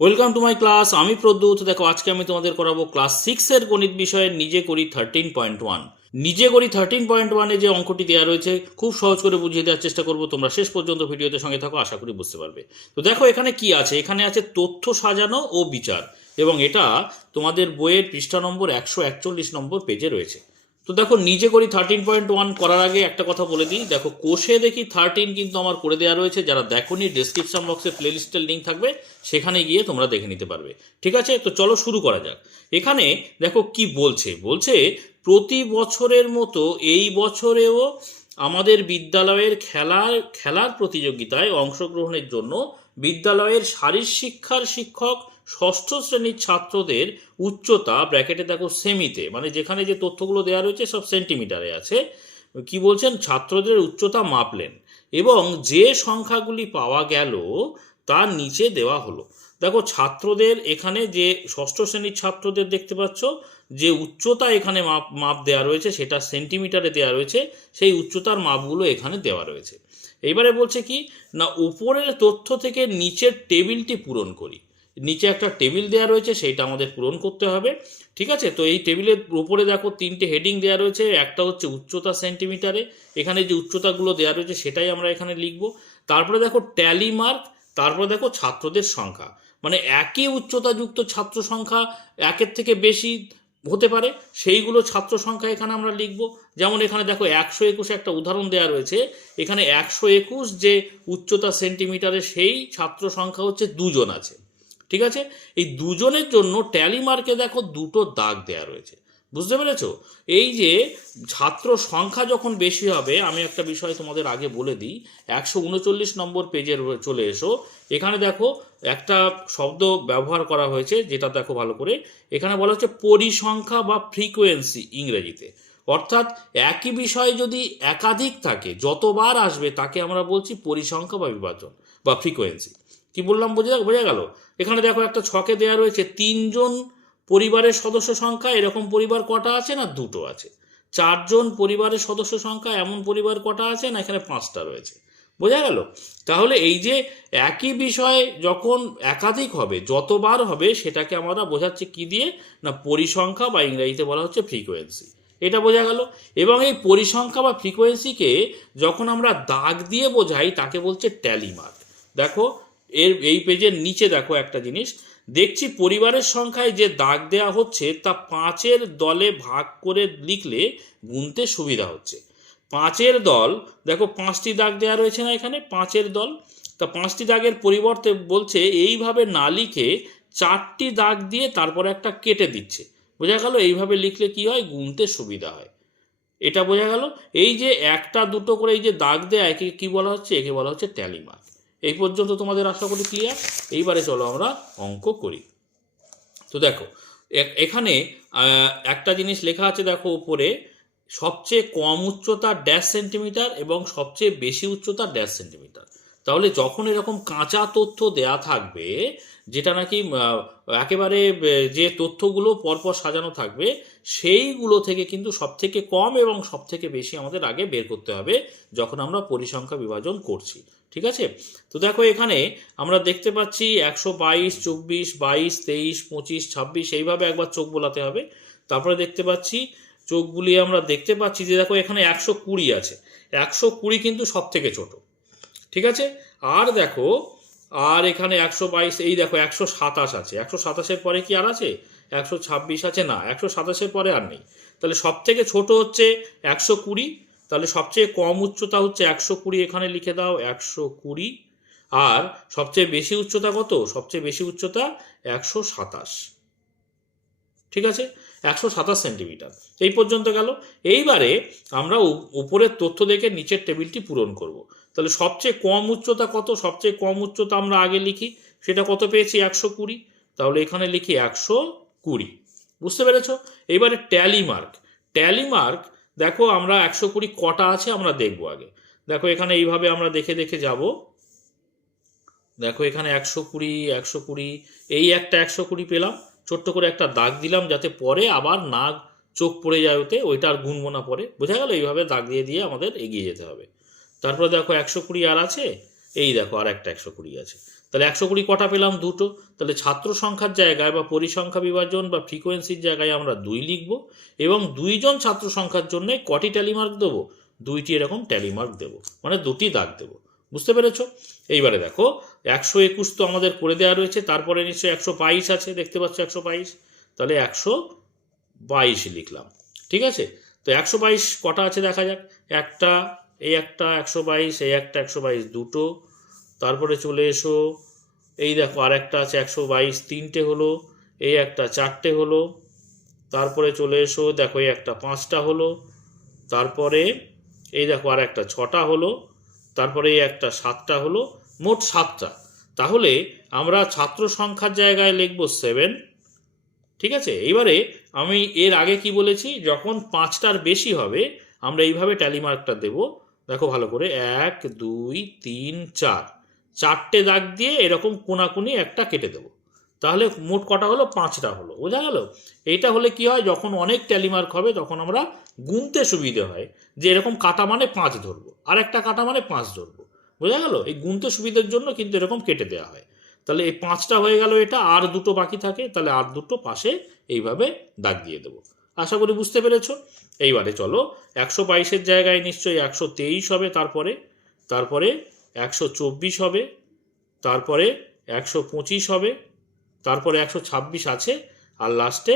Welcome to my class. আমি প্রদ্যুৎ। দেখো, আজকে আমি তোমাদের করাবো ক্লাস 6-এর গণিত বিষয়ের নিজে করি 13.1। নিজে করি 13.1-এ যে অঙ্কটি দেওয়া রয়েছে খুব সহজ করে বুঝিয়ে দেওয়ার চেষ্টা করব। তোমরা শেষ পর্যন্ত ভিডিওতে সঙ্গে থাকো, আশা করি বুঝতে পারবে। তো দেখো এখানে কি আছে, এখানে আছে তথ্য সাজানো ও বিচার, এবং এটা তোমাদের বইয়ের পৃষ্ঠা নম্বর 141 নম্বর পেজে রয়েছে। তো দেখো, নিজে করি 13.1 করার আগে একটা কথা বলে দিই। দেখো, কোষে দেখি 13 কিন্তু আমার করে দেওয়া রয়েছে। যারা দেখোনি, ডেসক্রিপশন বক্সে প্লেলিস্টের লিঙ্ক থাকবে, সেখানে গিয়ে তোমরা দেখে নিতে পারবে। ঠিক আছে, তো চলো শুরু করা যাক। এখানে দেখো কি বলছে। প্রতি বছরের মতো এই বছরেও আমাদের বিদ্যালয়ের খেলার প্রতিযোগিতায় অংশগ্রহণের জন্য বিদ্যালয়ের শারীর শিক্ষার শিক্ষক ষষ্ঠ শ্রেণীর ছাত্রদের উচ্চতা, ব্র্যাকেটে দেখো সেমিতে, মানে যেখানে যে তথ্যগুলো দেওয়া রয়েছে সব সেন্টিমিটারে আছে, কি বলছেন, ছাত্রদের উচ্চতা মাপলেন এবং যে সংখ্যাগুলি পাওয়া গেল তার নিচে দেওয়া হলো। দেখো, ছাত্রদের এখানে যে ষষ্ঠ শ্রেণীর ছাত্রদের দেখতে পাচ্ছ, যে উচ্চতা এখানে মাপ দেওয়া রয়েছে সেটা সেন্টিমিটারে দেওয়া রয়েছে, সেই উচ্চতার মাপগুলো এখানে দেওয়া রয়েছে। এইবারে বলছে কি না, উপরের তথ্য থেকে নিচের টেবিলটি পূরণ করি। নিচে একটা টেবিল দেওয়া রয়েছে, সেইটা আমাদের পূরণ করতে হবে। ঠিক আছে, তো এই টেবিলের উপরে দেখো তিনটে হেডিং দেওয়া রয়েছে। একটা হচ্ছে উচ্চতা সেন্টিমিটারে, এখানে যে উচ্চতাগুলো দেওয়া রয়েছে সেটাই আমরা এখানে লিখব। তারপরে দেখো ট্যালি মার্ক, তারপরে দেখো ছাত্রদের সংখ্যা, মানে একই উচ্চতাযুক্ত ছাত্র সংখ্যা একের থেকে বেশি হতে পারে, সেইগুলো ছাত্র সংখ্যা এখানে আমরা লিখব। যেমন এখানে দেখো 121 একটা উদাহরণ দেওয়া রয়েছে। এখানে 121 যে উচ্চতা সেন্টিমিটারে, সেই ছাত্র সংখ্যা হচ্ছে 2 জন আছে। ঠিক আছে, এই দুজনের জন্য ট্যালি মার্কে দেখো দুটো দাগ দেওয়া রয়েছে। বুঝতে পেরেছো? এই যে ছাত্র সংখ্যা যখন বেশি হবে, আমি একটা বিষয় তোমাদের আগে বলে দিই। 139 নম্বর পেজের চলে এসো। এখানে দেখো একটা শব্দ ব্যবহার করা হয়েছে, যেটা দেখো ভালো করে। এখানে বলা হচ্ছে পরিসংখ্যা বা ফ্রিকোয়েন্সি ইংরেজিতে। অর্থাৎ একই বিষয় যদি একাধিক থাকে, যতবার আসবে তাকে আমরা বলছি পরিসংখ্যা বা বিভাজন বা ফ্রিকোয়েন্সি। কি বললাম, বোঝা গেল? এখানে দেখো একটা ছকে দেওয়া রয়েছে 3 জন পরিবারের সদস্য সংখ্যা, এরকম পরিবার কটা আছে না, দুটো আছে। 4 জন পরিবারের সদস্য সংখ্যা, এমন পরিবার কটা আছে না, এখানে 5টা রয়েছে। বোঝা গেল? তাহলে এই যে একই বিষয় যখন একাধিক হবে, যতবার হবে, সেটাকে আমরা বোঝাচ্ছি কি দিয়ে না, পরিসংখ্যা বা ইংরেজিতে বলা হচ্ছে ফ্রিকোয়েন্সি। এটা বোঝা গেল। এবং এই পরিসংখ্যা বা ফ্রিকোয়েন্সিকে যখন আমরা দাগ দিয়ে বোঝাই, তাকে বলছে ট্যালি মার্ক। দেখো এই পেজের নিচে দেখো একটা জিনিস দেখছি, পরিবারের সংখ্যায় যে দাগ দেওয়া হচ্ছে তা 5-এর দলে ভাগ করে লিখলে গুনতে সুবিধা হচ্ছে। 5-এর দল, দেখো 5টি দাগ দেওয়া রয়েছে না এখানে, 5-এর দল। তা 5টি দাগের পরিবর্তে বলছে এইভাবে না লিখে 4টি দাগ দিয়ে তারপরে একটা কেটে দিচ্ছে। বোঝা গেল? এইভাবে লিখলে কি হয়, গুনতে সুবিধা হয়। এটা বোঝা গেল। এই যে একটা দুটো করে এই যে দাগ দেয়া, একে কি বলা হচ্ছে, একে বলা হচ্ছে ট্যালি মার্ক। এই পর্যন্ত তোমাদের আশা করি ক্লিয়ার। এইবারে চলো আমরা অঙ্ক করি। তো দেখো এখানে একটা জিনিস লেখা আছে, দেখো উপরে, সবচেয়ে কম উচ্চতা ড্যাশ সেন্টিমিটার এবং সবচেয়ে বেশি উচ্চতা ড্যাশ সেন্টিমিটার। তাহলে যখন এরকম কাঁচা তথ্য দেয়া থাকবে, যেটা নাকি একেবারে যে তথ্যগুলো পরপর সাজানো থাকবে, সেইগুলো থেকে কিন্তু সবথেকে কম এবং সবথেকে বেশি আমাদের আগে বের করতে হবে যখন আমরা পরিসংখ্যা বিভাজন করছি। ঠিক আছে, তো দেখো এখানে আমরা দেখতে পাচ্ছি 122, 24, 22, 23, 25, 26, এইভাবে একবার চোখ বোলাতে হবে। তারপরে দেখতে পাচ্ছি চোখ বুলিয়ে আমরা দেখতে পাচ্ছি যে দেখো এখানে 120 আছে। 120 কিন্তু সব থেকে ছোট। ঠিক আছে, আর দেখো, আর এখানে 122, এই দেখো 127 আছে। 127-এর পরে কি আর আছে? 126 আছে না, 127-এর পরে আর নেই। তাহলে সব থেকে ছোট হচ্ছে 120। তাহলে সবচেয়ে কম উচ্চতা হচ্ছে 120, এখানে লিখে দাও 120। আর সবচেয়ে বেশি উচ্চতা কত? সবচেয়ে বেশি উচ্চতা 127। ঠিক আছে, 127 সেন্টিমিটার। এই পর্যন্ত গেল। এইবারে আমরা উপরের তথ্য দেখে নিচের টেবিলটি পূরণ করব। তাহলে সবচেয়ে কম উচ্চতা কত? সবচেয়ে কম উচ্চতা আমরা আগে লিখি, সেটা কত পেয়েছি? 120। তাহলে এখানে লিখি 120। বুঝতে পেরেছ? এইবারে ট্যালি মার্ক। ট্যালি মার্ক দেখো, আমরা 120 কটা আছে আমরা দেখবো আগে। দেখো এখানে এইভাবে আমরা দেখে দেখে যাব। দেখো এখানে 120, 120, এই একটা 120 পেলাম। ছোট্ট করে একটা দাগ দিলাম যাতে পরে আবার না চোখ পড়ে যায় ওতে, ওইটা আর গুনবো না পরে। বোঝা গেল? এইভাবে দাগ দিয়ে দিয়ে আমাদের এগিয়ে যেতে হবে। তারপরে দেখো 120 আর আছে, এই দেখো আর একটা 120 আছে। তাহলে 120 কটা পেলাম? দুটো। তাহলে ছাত্র সংখ্যার জায়গায় বা পরিসংখ্যা বিভাজন বা ফ্রিকোয়েন্সির জায়গায় আমরা 2 লিখব এবং 2 জন ছাত্র সংখ্যার জন্য কটি ট্যালি মার্ক দেবো? 2টি এরকম ট্যালি মার্ক দেবো, মানে 2টি দাগ দেবো। বুঝতে পেরেছ? এইবারে দেখো 121 তো আমাদের করে দেওয়া রয়েছে, তারপরে নিশ্চয়ই 122 আছে, দেখতে পাচ্ছ 122, তাহলে 122 লিখলাম। ঠিক আছে, তো 122 কটা আছে দেখা যাক। একটা, এই একটা 122, এই একটা 122, দুটো। তারপরে চলে এসো, এই দেখো আর একটা আছে 122, তিনটে হলো। এই একটা 4টে হলো। তারপরে চলে এসো, দেখো এই একটা 5টা হলো। তারপরে এই দেখো আর একটা 6টা হলো। তারপরে এই একটা 7টা হলো, মোট 7টা। তাহলে আমরা ছাত্র সংখ্যার জায়গায় লিখব 7। ঠিক আছে, এইবারে আমি এর আগে কি বলেছি, যখন 5টার বেশি হবে আমরা এইভাবে ট্যালি মার্কটা দেবো। দেখো ভালো করে, 1 2 3 4, 4টে দাগ দিয়ে এরকম কোনাকুনি একটা কেটে দেবো। তাহলে মোট কটা হলো? 5টা হলো। বোঝা গেল? এইটা হলে কি হয়, যখন অনেক ট্যালি মার্ক হবে তখন আমরা গুনতে সুবিধে হয়, যে এরকম কাটা মানে 5 ধরবো, আর একটা কাটা মানে 5 ধরবো। বোঝা গেল? এই গুনতে সুবিধার জন্য কিন্তু এরকম কেটে দেওয়া হয়। তাহলে এই 5টা হয়ে গেল, এটা আর দুটো বাকি থাকে, তাহলে আর দুটো পাশে এইভাবে দাগ দিয়ে দেবো। আশা করি বুঝতে পেরেছ। এইবারে চলো 122-এর জায়গায় নিশ্চয়ই 123 হবে, তারপরে 124 হবে, তারপরে 125 হবে, তারপরে 126 আছে, আর লাস্টে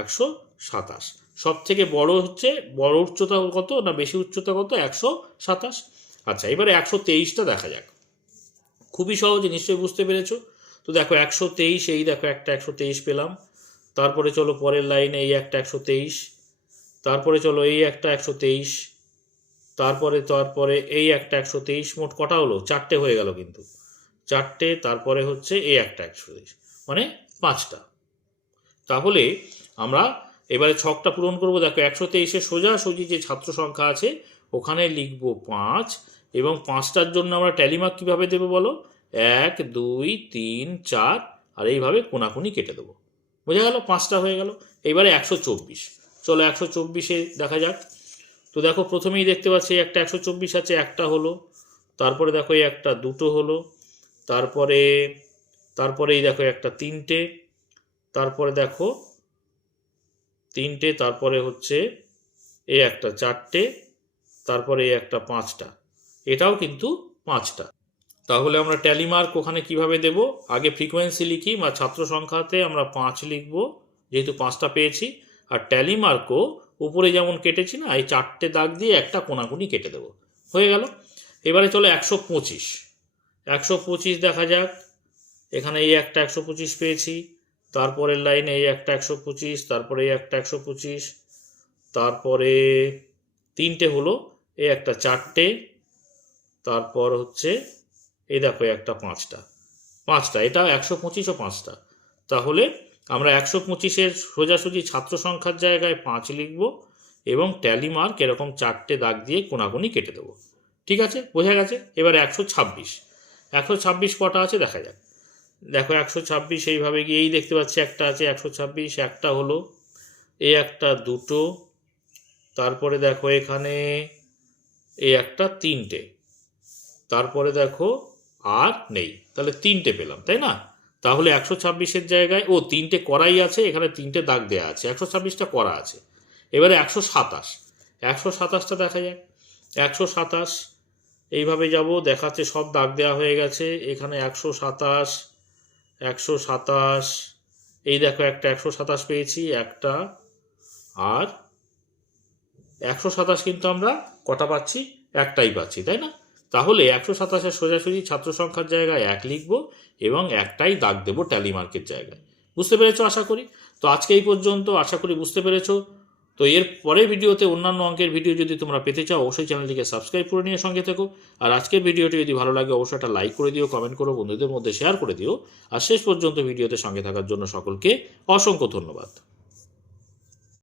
127। সব থেকে বড় হচ্ছে, বড় উচ্চতা কত না বেশি উচ্চতা কত? 127। আচ্ছা, এবারে 123টা দেখা যাক। খুবই সহজে, নিশ্চয়ই বুঝতে পেরেছো। তো দেখো 123, এই দেখো একটা 123 পেলাম। তারপরে চলো পরের লাইনে এই একটা 123, তারপরে চলো এই একটা 123, তারপরে এই একটা 123। মোট কটা হলো? 4টে হয়ে গেল কিন্তু, 4টে। তারপরে হচ্ছে এই একটা 123, মানে 5টা। তাহলে আমরা এবারে ছকটা পূরণ করব। দেখো 123-এ সোজাসুজি যে ছাত্র সংখ্যা আছে ওখানে লিখব 5, এবং 5টার জন্য আমরা ট্যালি মার্ক কীভাবে দেবো বলো? 1 2 3 4, আর এইভাবে কোনাকুনি কেটে দেবো। বোঝা গেল? 5টা হয়ে গেল। এবারে 124, চলো 124-এ দেখা যাক। তো দেখো প্রথমেই দেখতে পাচ্ছি একটা 124 আছে, একটা হলো। তারপরে দেখো এই একটা, দুটো হলো। তারপরেই দেখো একটা 3টে, তারপরে দেখো 3টে, তারপরে হচ্ছে এই একটা 4টে, তারপরে এই একটা 5টা, এটাও কিন্তু 5টা। তাহলে আমরা ট্যালি মার্ক ওখানে কিভাবে দেব? আগে ফ্রিকোয়েন্সি লিখি, বা ছাত্র সংখ্যাতে আমরা 5 লিখব, যেহেতু 5টা পেয়েছি। আর ট্যালি মার্কও উপরে যেমন কেটেছি না, এই 4টে দাগ দিয়ে একটা কোনাকুনি কেটে দেবো। হয়ে গেল। এবারে চলো 125 দেখা যাক। এখানে এই একটা 125 পেয়েছি, তারপরের লাইনে এই একটা 125, তারপরে এই একটা 125, তারপরে 3টে হলো, এই একটা 4টে, তারপর হচ্ছে এই দেখো একটা 5টা, এটা 125 ও 5টা। তাহলে আমরা 125-এর সোজাসুজি ছাত্র সংখ্যার জায়গায় 5 লিখব এবং ট্যালি মার্ক এরকম 4টে দাগ দিয়ে কোনাকুনি কেটে দেবো। ঠিক আছে, বোঝা গেছে। এবার 126 কটা আছে দেখা যাক। দেখো 126 এইভাবে গিয়ে এই দেখতে পাচ্ছি একটা আছে 126, একটা হলো, এই একটা, দুটো। তারপরে দেখো এখানে এই একটা 3টে, তারপরে দেখো আর নেই, তাহলে 3টে পেলাম, তাই না? তাহলে 126-এর জায়গায় 3টে করাই আছে, এখানে 3টে দাগ দেওয়া আছে, 126টা করা আছে। এবারে 127টা দেখা যাক। 127 এইভাবে যাব, দেখাচ্ছে সব দাগ দেওয়া হয়ে গেছে। এখানে 127, এই দেখো একটা 127 পেয়েছি, একটা। আর 127 কিন্তু আমরা কটা পাচ্ছি? একটাই পাচ্ছি, তাই না? তাহলে 127-এর সোজাসুজি ছাত্র সংখ্যার জায়গায় 1 লিখব এবং একটাই দাগ দেবো ট্যালি মার্কের জায়গায়। বুঝতে পেরেছো আশা করি। তো আজকে এই পর্যন্ত, আশা করি বুঝতে পেরেছো। তো এর পরের ভিডিওতে অন্যান্য অঙ্কের ভিডিও যদি তোমরা পেতে চাও অবশ্যই চ্যানেলটিকে সাবস্ক্রাইব করে নিয়ে সঙ্গে থেকো। আর আজকের ভিডিওটি যদি ভালো লাগে অবশ্যই একটা লাইক করে দিও, কমেন্ট করো, বন্ধুদের মধ্যে শেয়ার করে দিও। আর শেষ পর্যন্ত ভিডিওতে সঙ্গে থাকার জন্য সকলকে অসংখ্য ধন্যবাদ।